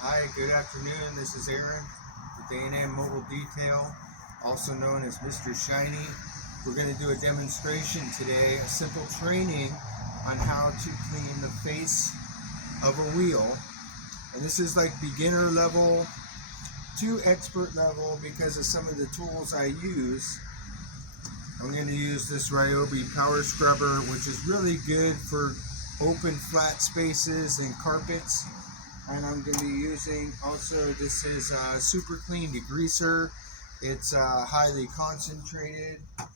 Hi, good afternoon. This is Aaron with A&M Mobile Detail, also known as Mr. Shiny. We're going to do a demonstration today, a simple training on how to clean the face of a wheel. And this is like beginner level to expert level because of some of the tools I use. I'm going to use this Ryobi Power Scrubber, which is really good for open flat spaces and carpets. And I'm going to be using also, this is super clean degreaser. It's highly concentrated. I'm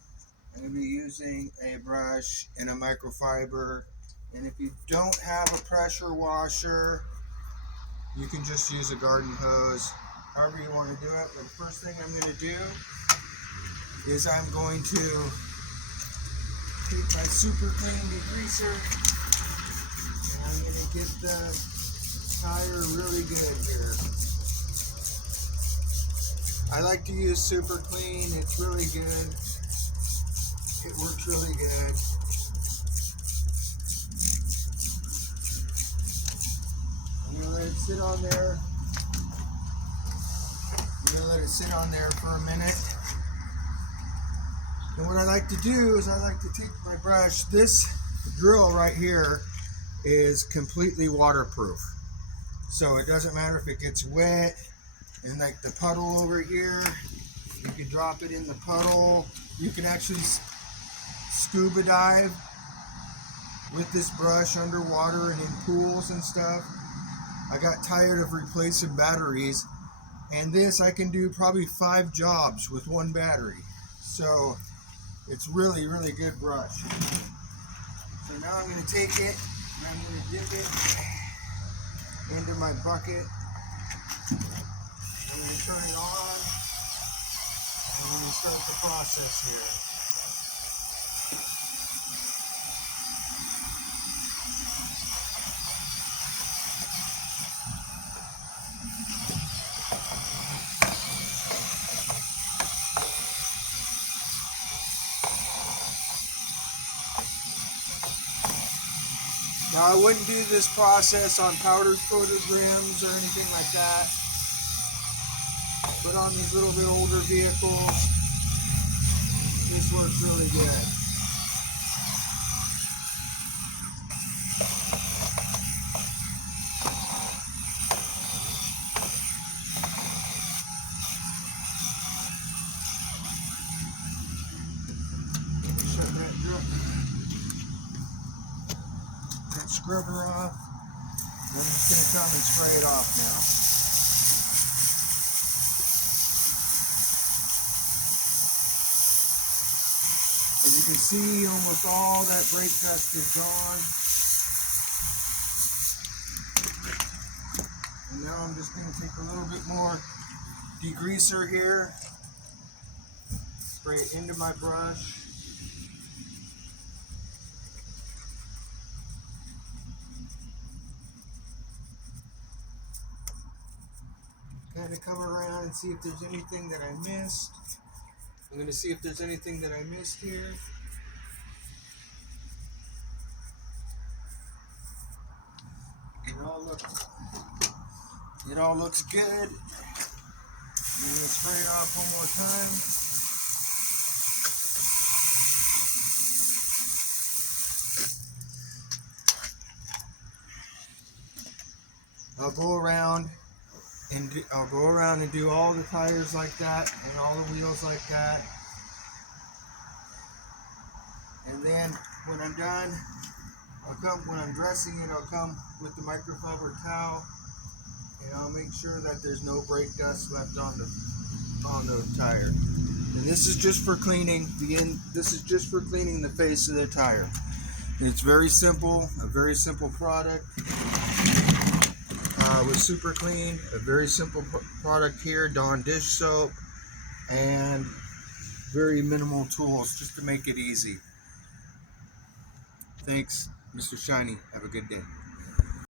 going to be using a brush and a microfiber. And if you don't have a pressure washer, you can just use a garden hose, however you want to do it. But the first thing I'm going to do is I'm going to take my super clean degreaser and I'm going to get the tire really good here. I like to use super clean. It's really good. It works really good. I'm going to let it sit on there. I'm going to let it sit on there for a minute. And what I like to do is I like to take my brush. This drill right here is completely waterproof. So it doesn't matter if it gets wet and like the puddle over here, you can drop it in the puddle. You can actually scuba dive with this brush underwater and in pools and stuff. I got tired of replacing batteries, and this I can do probably 5 jobs with one battery. So it's really good brush. So now I'm going to take it and I'm going to dip it into my bucket. I'm going to turn it on and I'm going to start the process here. Now I wouldn't do this process on powder coated rims or anything like that, but on these little bit older vehicles, this works really good. Shut that scrubber off. I'm just going to come and spray it off now. As you can see, almost all that brake dust is gone. And now I'm just going to take a little bit more degreaser here, spray it into my brush. Kind of come around and see if there's anything that I missed. I'm going to see if there's anything that I missed here. It all looks good. I'm going to spray it off one more time. I'll go around and do all the tires like that and all the wheels like that. And then when I'm done, when I'm dressing it, I'll come with the microfiber towel and I'll make sure that there's no brake dust left on the tire. And this is just for cleaning this is just for cleaning the face of the tire. And it's very simple, a very simple product. With super clean, a very simple product here, Dawn dish soap, and very minimal tools just to make it easy. Thanks, Mr. Shiny. Have a good day.